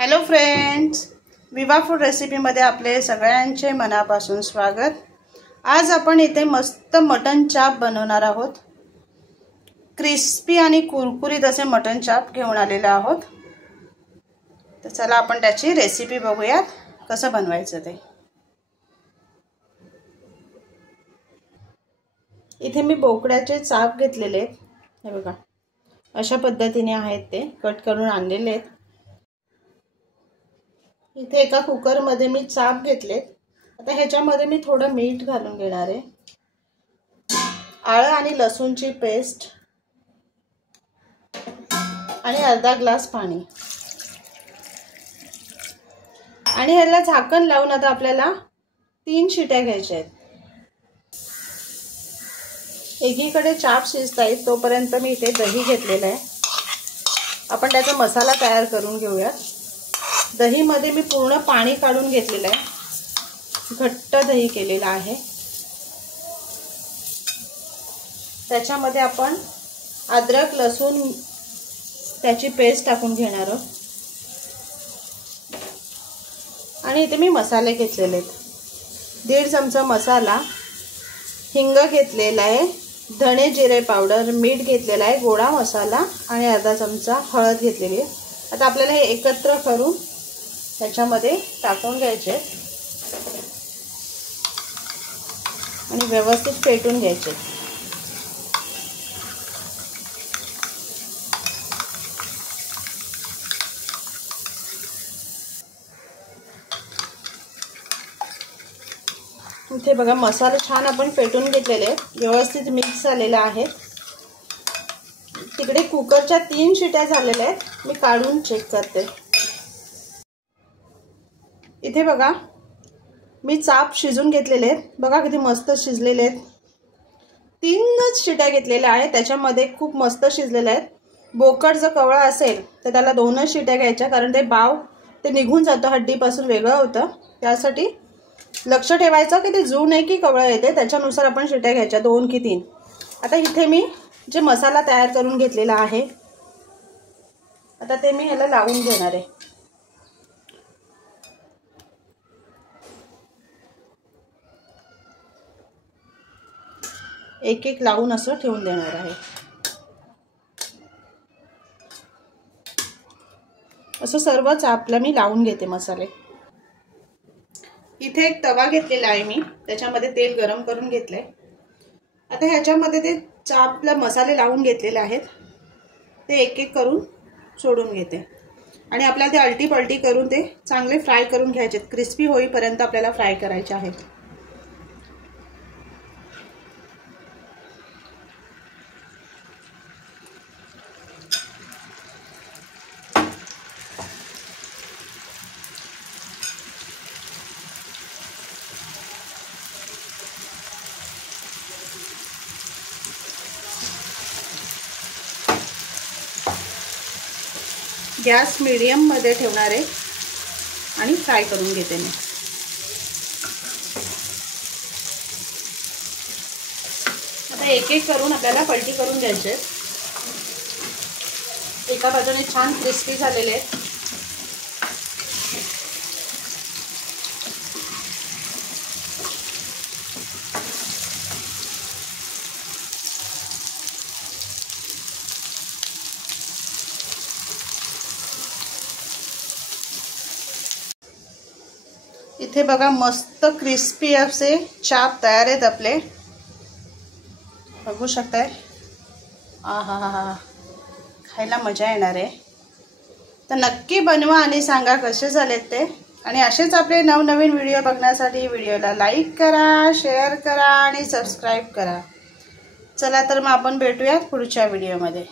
Hello friends, विवा फूड रेसिपीमध्ये आपले सगळ्यांचे मनापासून स्वागत। आज आपण इथे मस्त मटन चाप बनवणार आहोत। क्रिस्पी आणि कुरकुरीत असे मटन चाप घेऊन आलेले आहोत। तर चला आपण त्याची रेसिपी बघूयात कसं बनवायचं ते। इथे मी बोकड्याचे चाप घेतलेले आहेत, हे बघा अशा पद्धतीने आहेत, ते कट करून आणलेले आहेत। इथे एका कुकर मध्ये मी चाप घेतलेत। आता ह्याच्यामध्ये मी थोडं मीठ घालून घेणार आहे, आलं आणि लसूणची पेस्ट आणि अर्धा ग्लास पाणी, आणि ह्याला झाकण लावून आता आपल्याला 3 शिट्या घ्यायच्या आहेत। एकीकडे चाप शिजतायत तोपर्यंत मी इथे दही घेतलेला आहे। आपण त्याचा मसाला तयार करून घेऊया। दही मध्ये मी पूर्ण पाणी काढून घेतलेलं आहे, घट्ट दही केलेलं आहे। त्याच्यामध्ये आपण अद्रक लसूण त्याची पेस्ट टाकून घेणार आहोत, आणि इथे मी मसाले घेतलेले आहेत। 1.5 चमचा मसाला, हिंग घेतलेला आहे, धणे जिरे पावडर, मीठ घेतलेला आहे, गोडा मसाला आणि अर्धा चमचा हळद घेतलेली आहे। आता आपल्याला हे एकत्र करून त्याच्यामध्ये टाकून घ्यायचे आणि व्यवस्थित फेटून घ्यायचे। इथे बघा मसाला छान आपण फेटून घेतलेले आहेत, व्यवस्थित मिक्स झालेला आहे। तिकडे कुकरच्या 3 शिट्या झालेल्या आहेत, मी काढून चेक करते। इथे बघा मी चाप शिजून घेतलेले आहेत, बघा किती मस्त शिजलेले आहेत। 3च शिट्या घेतलेल्या आहेत, त्याच्यामध्ये खूप मस्त शिजलेले आहेत। बोकड जर कवळा असेल तर त्याला 2च शिट्या घ्यायच्या, कारण ते बाव ते निघून जातं, हड्डीपासून वेगळं होतं। त्यासाठी लक्ष ठेवायचं की ते जू नाही की कवळं येते, त्याच्यानुसार आपण शिट्या घ्यायच्या, 2 की 3। आता इथे मी जे मसाला तयार करून घेतलेला आहे, आता ते मी ह्याला लावून घेणार आहे। एक एक लावून असं ठेवून देणार आहे। असं सर्व चापला मी लावून घेते मसाले। इथे एक तवा घेतलेला आहे मी, त्याच्यामध्ये तेल गरम करून घेतलंय। आता ह्याच्यामध्ये ते चापला मसाले लावून घेतलेले आहेत, ते एक एक करून सोडून घेते, आणि आपल्याला ते अल्टी पलटी करून ते चांगले फ्राय करून घ्यायचे, क्रिस्पी होईपर्यंत आपल्याला फ्राय करायचे आहेत। गॅस मीडियम मध्ये ठेवणार आहे आणि फ्राय करून घेते मी। आता एक एक करून आपल्याला पलटी करून घ्यायचे। एका बाजूने छान क्रिस्पी झालेले आहेत। इथे बघा मस्त क्रिस्पी असे चाप तयार आहेत आपले, बघू शकताय। आहा, खायला मजा येणार आहे। तर नक्की बनवा आणि सांगा कसे झालेत ते, आणि असेच आपले नवनवीन व्हिडिओ बघण्यासाठी व्हिडिओला लाईक करा, शेअर करा आणि सबस्क्राईब करा। चला तर मग आपण भेटूयात पुढच्या व्हिडिओमध्ये।